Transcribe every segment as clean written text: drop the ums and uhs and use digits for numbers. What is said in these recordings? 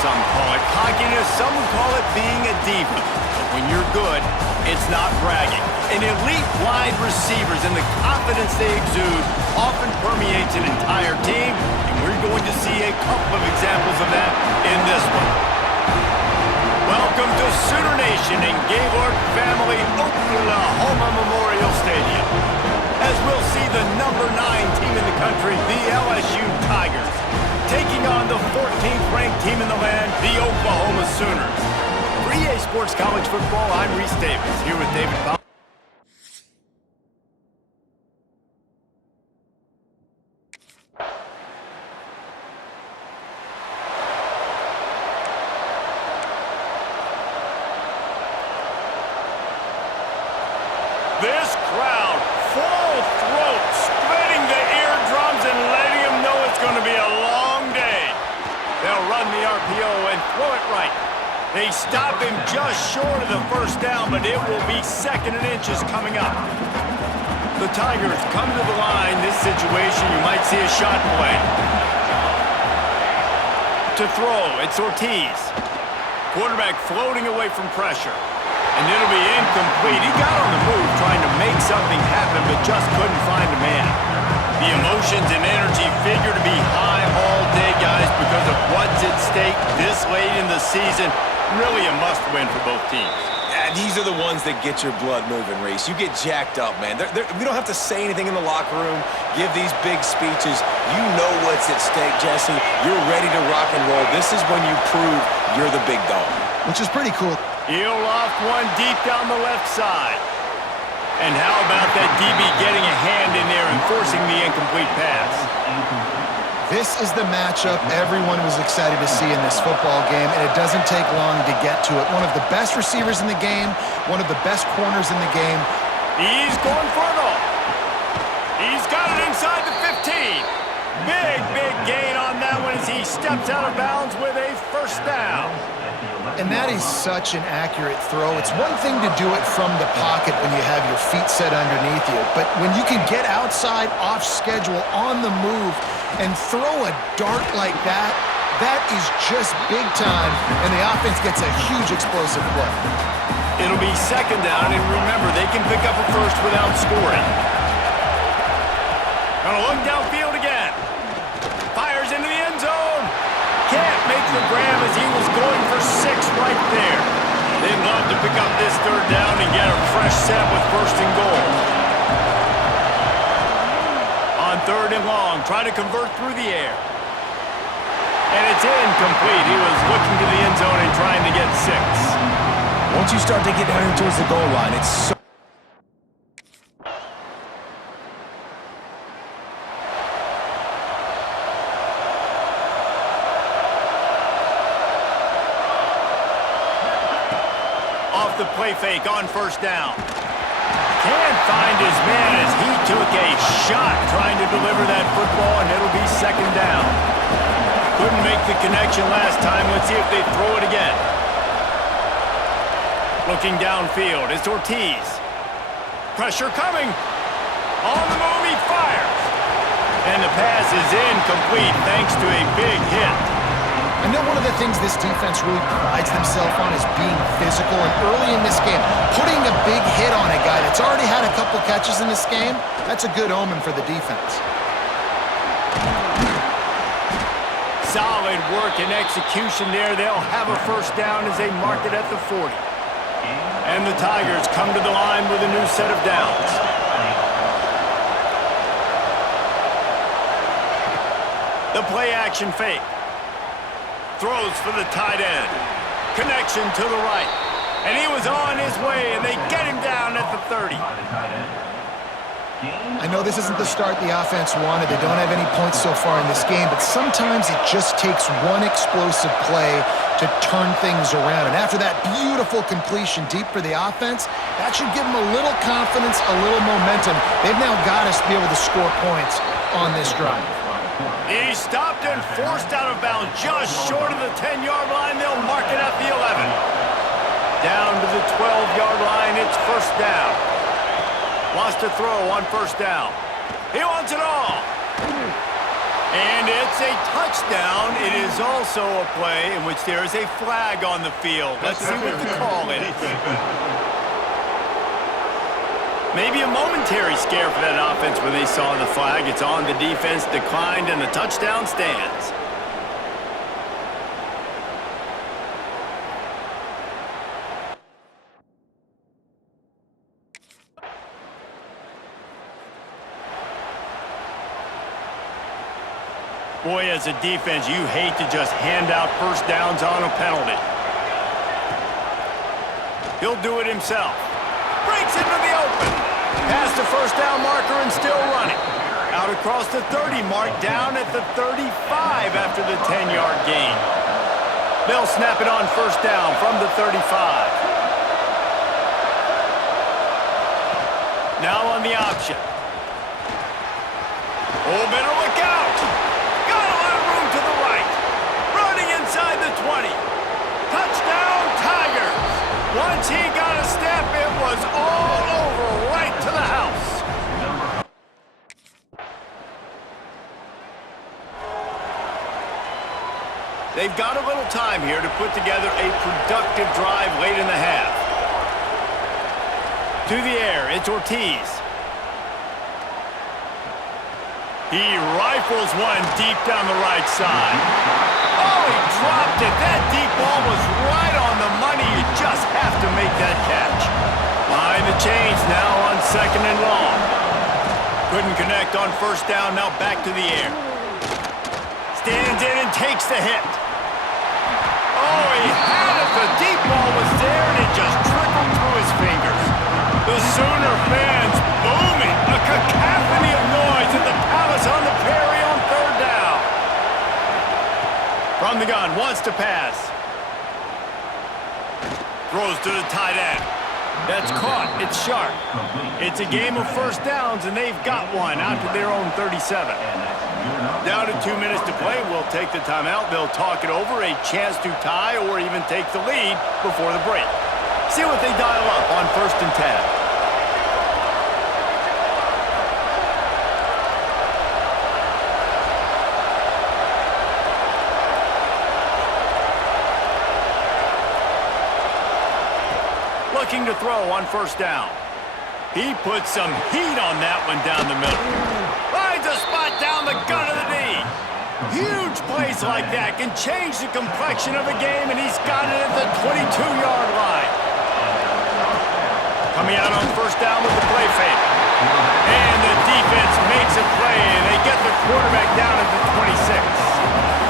some call it cockiness, some would call it being a diva. But when you're good, it's not bragging. An elite wide receivers and the confidence they exude often permeates an entire team, and we're going to see a couple of examples of that in this one. Welcome to Sooner Nation in Gaylord Family Oklahoma Memorial Stadium, as we'll see the number 9 team in the country, the LSU Tigers, taking on the 14th ranked team in the land, the Oklahoma Sooners. For EA Sports College Football, I'm Reese Davis, here with David Powell. This crowd, full throat, splitting the eardrums and letting them know it's going to be a long day. They'll run the RPO and throw it right. They stop him just short of the first down, but it will be 2nd and inches coming up. The Tigers come to the line. This situation, you might see a shot play. To throw, it's Ortiz. Quarterback floating away from pressure. And it'll be incomplete. He got on the move trying to make something happen, but just couldn't find a man. The emotions and energy figure to be high all day, guys, because of what's at stake this late in the season. Really a must-win for both teams. Yeah, these are the ones that get your blood moving, Reese. You get jacked up, man. We don't have to say anything in the locker room, give these big speeches. You know what's at stake, Jesse. You're ready to rock and roll. This is when you prove you're the big dog. Which is pretty cool. He'll loft one deep down the left side. And how about that DB getting a hand in there and forcing the incomplete pass? This is the matchup everyone was excited to see in this football game, and it doesn't take long to get to it. One of the best receivers in the game, one of the best corners in the game. He's going for it all. He's got it inside the 15. Big gain on that one as he steps out of bounds with a first down. And that is such an accurate throw. It's one thing to do it from the pocket when you have your feet set underneath you, but when you can get outside, off schedule, on the move, and throw a dart like that, that is just big time, and the offense gets a huge explosive play. It'll be 2nd down, and remember, they can pick up a first without scoring. Gonna look downfield again. Fires into the end zone. Can't make the grab as he was going for 6 right there. They'd love to pick up this 3rd down and get a fresh set with 1st and goal. On 3rd and long, try to convert through the air. And it's incomplete. He was looking to the end zone and trying to get 6. Once you start to get down towards the goal line, it's so... The play fake on 1st down. Can't find his man as he took a shot trying to deliver that football, and it'll be 2nd down. Couldn't make the connection last time. Let's see if they throw it again. Looking downfield, it's Ortiz. Pressure coming. On the move, he fires. And the pass is incomplete thanks to a big hit. I know one of the things this defense really prides themselves on is being physical, and early in this game, putting a big hit on a guy that's already had a couple catches in this game, that's a good omen for the defense. Solid work and execution there. They'll have a 1st down as they mark it at the 40. And the Tigers come to the line with a new set of downs. The play action fake. Throws for the tight end. Connection to the right. And he was on his way, and they get him down at the 30. I know this isn't the start the offense wanted. They don't have any points so far in this game, but sometimes it just takes one explosive play to turn things around. And after that beautiful completion deep for the offense, that should give them a little confidence, a little momentum. They've now got us to be able to score points on this drive. He stopped and forced out of bounds just short of the 10-yard line. They'll mark it at the 11. Down to the 12-yard line, it's 1st down. Lost a throw on 1st down. He wants it all. And it's a touchdown. It is also a play in which there is a flag on the field. Let's see what the call is. Maybe a momentary scare for that offense when they saw the flag. It's on, the defense declined, and the touchdown stands. Boy, as a defense, you hate to just hand out first downs on a penalty. He'll do it himself. Breaks into the open. Past the first down marker and still running. Out across the 30 mark, down at the 35 after the 10-yard gain. They'll snap it on first down from the 35. Now on the option. Oh, better look out. To the right, running inside the 20. Touchdown, Tigers. Once he got a step, it was all over, right to the house. They've got a little time here to put together a productive drive late in the half. To the air, it's Ortiz. He rifles one deep down the right side. Oh, he dropped it. That deep ball was right on the money. You just have to make that catch. Behind the chains now on second and long. Couldn't connect on first down. Now back to the air. Stands in and takes the hit. Oh, he had it. The deep ball was there, and it just trickled through his fingers. The Sooner fans booming. A cacophony of noise at the Palace on the Prairie on third down. From the gun, wants to pass. Throws to the tight end. That's caught. It's sharp. It's a game of first downs, and they've got one out to their own 37. Down to 2 minutes to play. We'll take the timeout. They'll talk it over. A chance to tie or even take the lead before the break. See what they dial up on first and 10. Looking to throw on first down. He puts some heat on that one down the middle. Finds a spot down the gun of the knee. Huge plays like that can change the complexion of a game, and he's got it at the 22-yard line. Coming out on first down with the play fake. And the defense makes a play, and they get the quarterback down at the 26.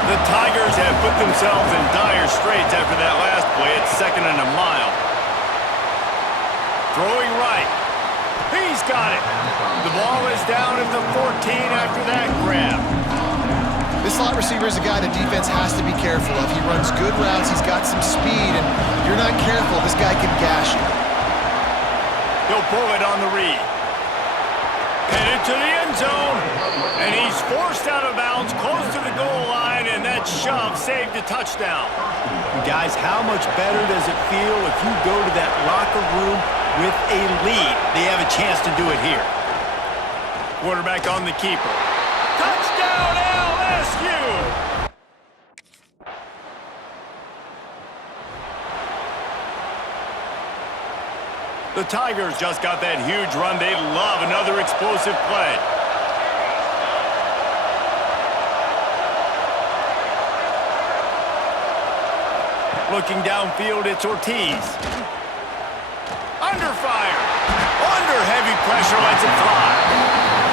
The Tigers have put themselves in dire straits after that last play. It's second and a mile. Throwing right. He's got it. The ball is down at the 14 after that grab. This slot receiver is a guy the defense has to be careful of. He runs good routes. He's got some speed, and if you're not careful, this guy can gash you. He'll pull it on the read. Headed to the end zone, and he's forced out of bounds close to the goal line, and that shove saved a touchdown. Guys, how much better does it feel if you go to that locker room with a lead? They have a chance to do it here. Quarterback on the keeper. Touchdown, LSU! The Tigers just got that huge run. They love another explosive play. Looking downfield, it's Ortiz. Under fire. Under heavy pressure, lets it fly.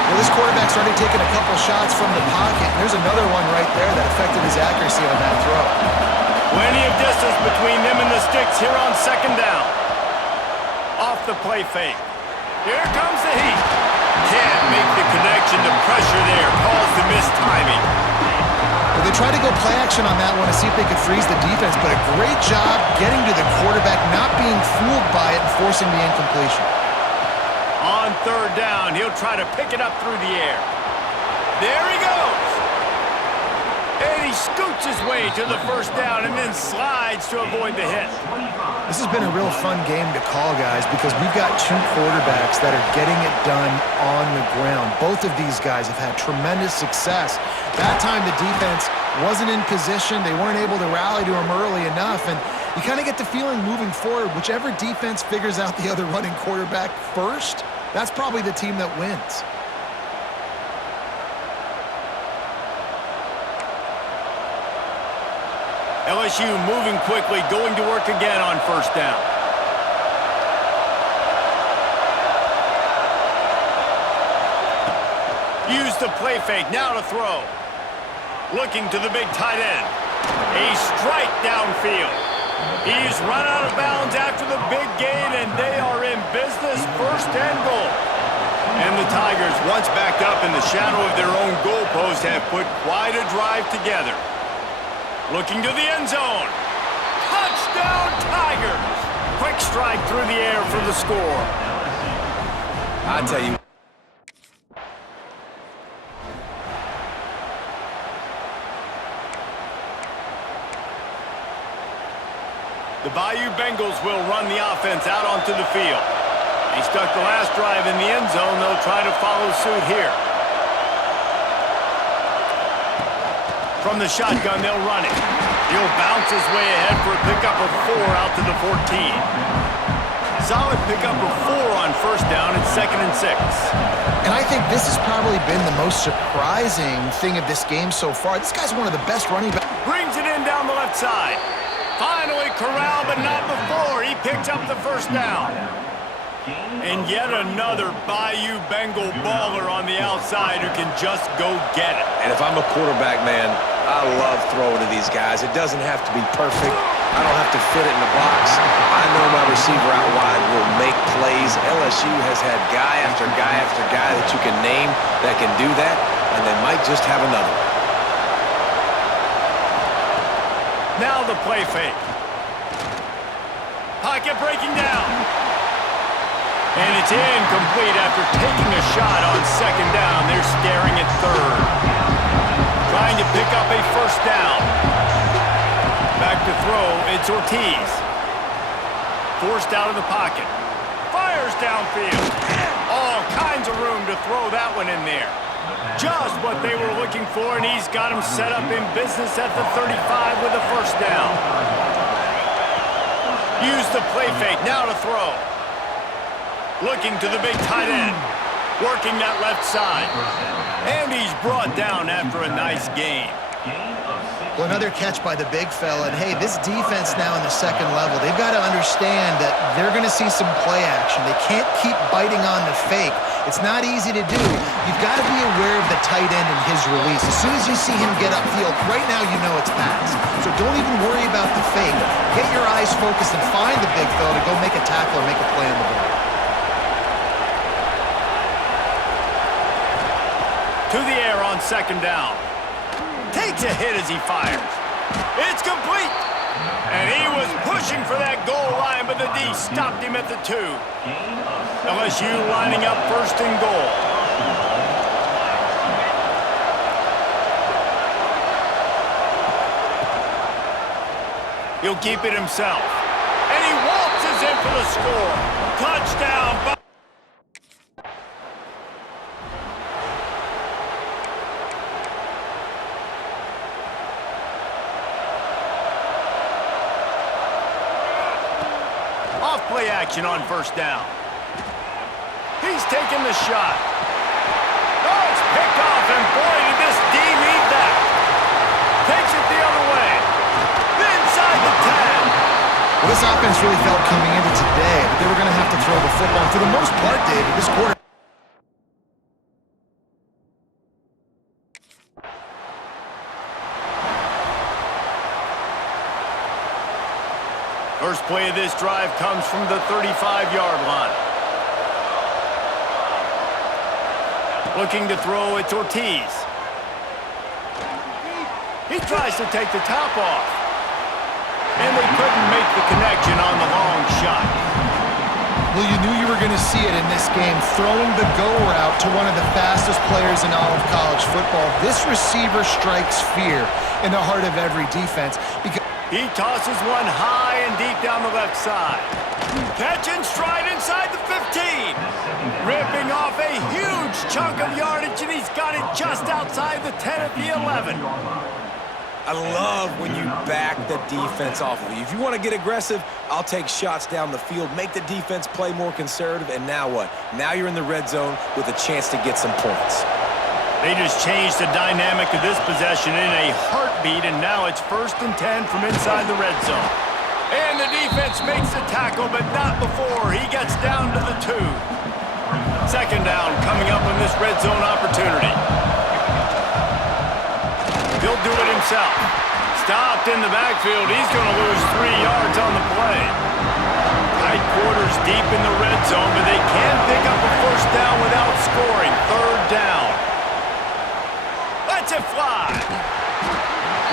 Well, this quarterback's already taken a couple shots from the pocket. There's another one right there that affected his accuracy on that throw. Plenty of distance between them and the sticks here on second down. Off the play fake. Here comes the heat. Can't make the connection. The pressure there caused the missed timing. Well, they tried to go play action on that one to see if they could freeze the defense, but a great job getting to the quarterback, not being fooled by it and forcing the incompletion. On third down, he'll try to pick it up through the air. There he goes. And he he scoots his way to the first down and then slides to avoid the hit. This has been a real fun game to call, guys, because we've got two quarterbacks that are getting it done on the ground. Both of these guys have had tremendous success. That time the defense wasn't in position. They weren't able to rally to him early enough, and you kind of get the feeling moving forward, whichever defense figures out the other running quarterback first, that's probably the team that wins. LSU moving quickly, going to work again on first down. Use the play fake, now to throw. Looking to the big tight end. A strike downfield. He's run out of bounds after the big gain, and they are in business, first and goal. And the Tigers, once backed up in the shadow of their own goalpost, have put quite a drive together. Looking to the end zone. Touchdown, Tigers! Quick strike through the air for the score. I tell you. The Bayou Bengals will run the offense out onto the field. He stuck the last drive in the end zone. They'll try to follow suit here. From the shotgun, they'll run it. He'll bounce his way ahead for a pickup of 4 out to the 14. Solid pickup of 4 on first down and 2nd and 6. And I think this has probably been the most surprising thing of this game so far. This guy's one of the best running backs. Brings it in down the left side. Finally corralled, but not before. He picks up the first down. And yet another Bayou Bengal baller on the outside who can just go get it. And if I'm a quarterback, man, I love throwing to these guys. It doesn't have to be perfect. I don't have to fit it in the box. I know my receiver out wide will make plays. LSU has had guy after guy after guy that you can name that can do that, and they might just have another. Now the play fake. Pocket breaking down. And it's incomplete after taking a shot on second down. They're staring at third. Trying to pick up a first down. Back to throw, it's Ortiz. Forced out of the pocket. Fires downfield. All kinds of room to throw that one in there. Just what they were looking for, and he's got him set up in business at the 35 with a first down. Use the play fake, now to throw. Looking to the big tight end. Working that left side. And he's brought down after a nice gain. Well, another catch by the big fella. And, hey, this defense now in the second level, they've got to understand that they're going to see some play action. They can't keep biting on the fake. It's not easy to do. You've got to be aware of the tight end and his release. As soon as you see him get upfield, right now you know it's pass. So don't even worry about the fake. Get your eyes focused and find the big fella to go make a tackle or make a play on the ball. To the air on second down. Takes a hit as he fires. It's complete. And he was pushing for that goal line, but the D stopped him at the 2. LSU lining up first and goal. He'll keep it himself. And he waltzes in for the score. Touchdown. Play action on first down. He's taking the shot. Oh, it's picked off, and boy, did this D need that. Takes it the other way. Inside the 10. Well, this offense really felt coming into today that they were going to have to throw the football. And for the most part, David, this quarter. First play of this drive comes from the 35-yard line. Looking to throw, it's Ortiz. He tries to take the top off. And they couldn't make the connection on the long shot. Well, you knew you were going to see it in this game, throwing the go route to one of the fastest players in all of college football. This receiver strikes fear in the heart of every defense. Because he tosses one high and deep down the left side. Catch and stride inside the 15. Ripping off a huge chunk of yardage, and he's got it just outside the 10 at the 11. I love when you back the defense off of you. If you want to get aggressive, I'll take shots down the field, make the defense play more conservative, and now what? Now you're in the red zone with a chance to get some points. They just changed the dynamic of this possession in a heartbeat, and now it's 1st and 10 from inside the red zone. And the defense makes the tackle, but not before he gets down to the 2. 2nd down coming up on this red zone opportunity. He'll do it himself. Stopped in the backfield. He's going to lose 3 yards on the play. Tight quarters deep in the red zone, but they can pick up a 1st down without scoring. 3rd down. Lets it fly.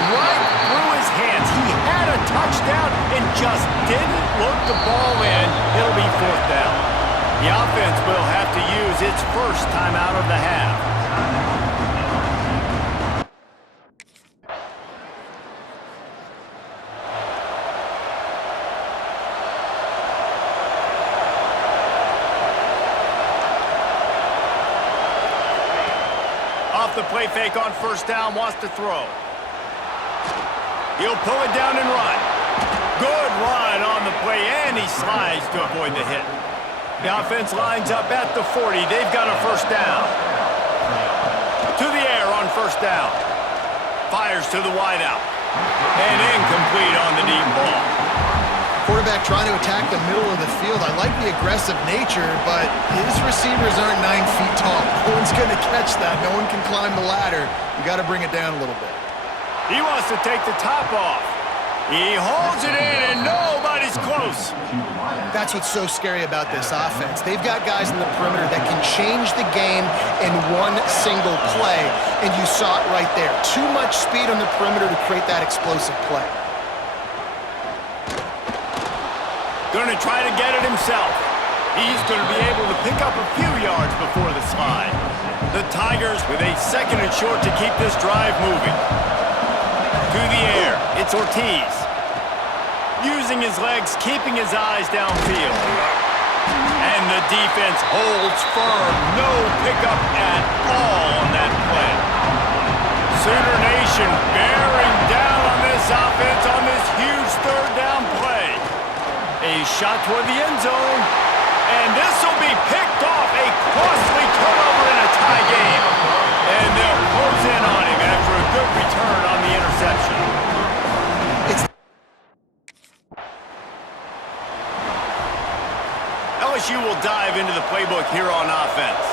Right through his hands. He had a touchdown and just didn't look the ball in. It'll be 4th down. The offense will have to use its first timeout of the half. Off the play fake on 1st down, wants to throw. He'll pull it down and run. Good run on the play, and he slides to avoid the hit. The offense lines up at the 40. They've got a 1st down. To the air on 1st down. Fires to the wideout. And incomplete on the deep ball. quarterback trying to attack the middle of the field. I like the aggressive nature, but his receivers aren't 9 feet tall. No one's going to catch that. No one can climb the ladder. You got to bring it down a little bit. He wants to take the top off. He holds it in, and nobody's close. That's what's so scary about this offense. They've got guys in the perimeter that can change the game in one single play, and you saw it right there. Too much speed on the perimeter to create that explosive play. Going to try to get it himself. He's going to be able to pick up a few yards before the slide. The Tigers with a 2nd and short to keep this drive moving. To the air, it's Ortiz. Using his legs, keeping his eyes downfield. And the defense holds firm. No pickup at all on that play. Sooner Nation bearing down on this offense on this huge 3rd down play. A shot toward the end zone. And this will be picked off. A costly turnover in a tie game. And they'll close in on him after a good return on the interception. LSU will dive into the playbook here on offense.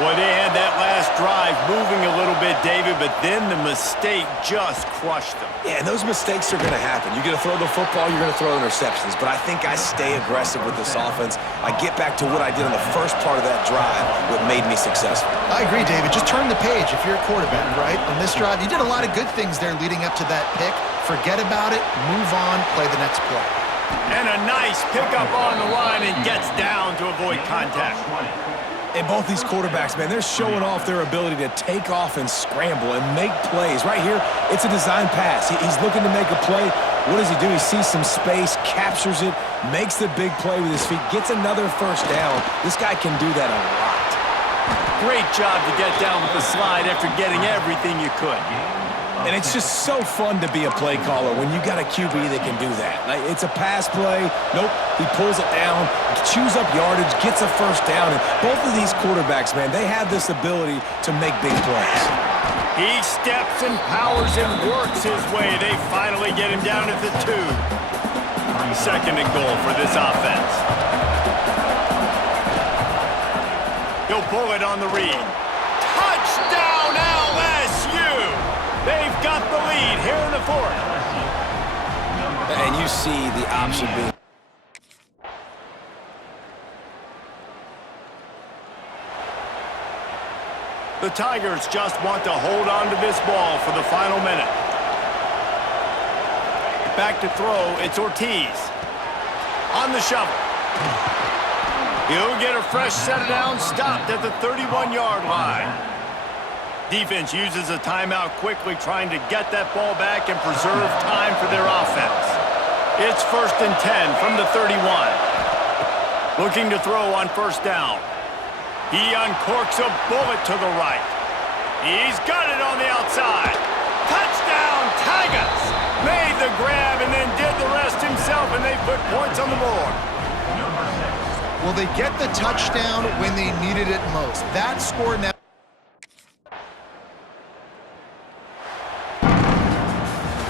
Boy, they had that last drive moving a little bit, David, but then the mistake just crushed them. Yeah, and those mistakes are going to happen. You're going to throw the football, you're going to throw interceptions, but I think I stay aggressive with this offense. I get back to what I did on the first part of that drive, what made me successful. I agree, David. Just turn the page if you're a quarterback, right? On this drive, you did a lot of good things there leading up to that pick. Forget about it, move on, play the next play. And a nice pickup on the line and gets down to avoid contact. And both these quarterbacks, man, they're showing off their ability to take off and scramble and make plays. Right here, it's a design pass. He's looking to make a play. What does he do? He sees some space, captures it, makes the big play with his feet, gets another 1st down. This guy can do that a lot. Great job to get down with the slide after getting everything you could. And it's just so fun to be a play caller when you got a QB that can do that. Like, it's a pass play. Nope, he pulls it down, chews up yardage, gets a 1st down. And both of these quarterbacks, man, they have this ability to make big plays. He steps and powers and works his way. They finally get him down at the 2. 2nd and goal for this offense. He'll pull it on the read. Touchdown, LSU! They've got the lead here in the 4th. And you see the option being... The Tigers just want to hold on to this ball for the final minute. Back to throw, it's Ortiz. On the shovel. He'll get a fresh set down, stopped at the 31-yard line. Defense uses a timeout quickly, trying to get that ball back and preserve time for their offense. It's 1st and 10 from the 31. Looking to throw on first down. He uncorks a bullet to the right. He's got it on the outside. Touchdown, Tigers! Made the grab and then did the rest himself, and they put points on the board. Well, they get the touchdown when they needed it most. That score now.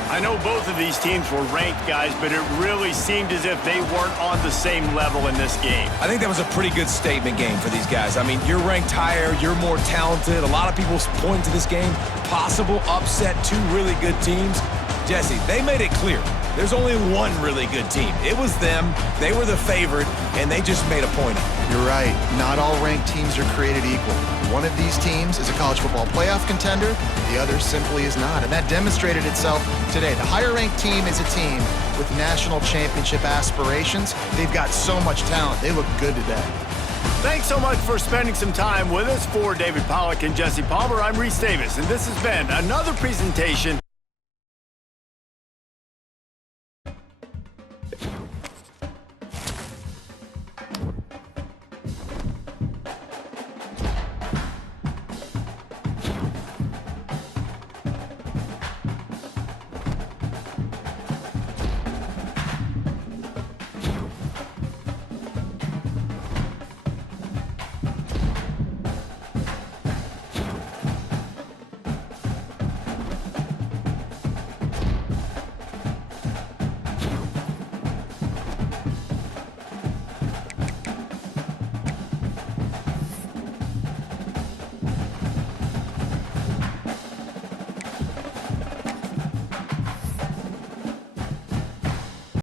I know both of these teams were ranked, guys, but it really seemed as if they weren't on the same level in this game. I think that was a pretty good statement game for these guys. I mean, you're ranked higher, you're more talented. A lot of people point to this game, possible upset, two really good teams. Jesse, they made it clear. There's only one really good team. It was them. They were the favorite, and they just made a point of it. You're right. Not all ranked teams are created equal. One of these teams is a college football playoff contender. The other simply is not, and that demonstrated itself today. The higher-ranked team is a team with national championship aspirations. They've got so much talent. They look good today. Thanks so much for spending some time with us. For David Pollack and Jesse Palmer, I'm Reese Davis, and this has been another presentation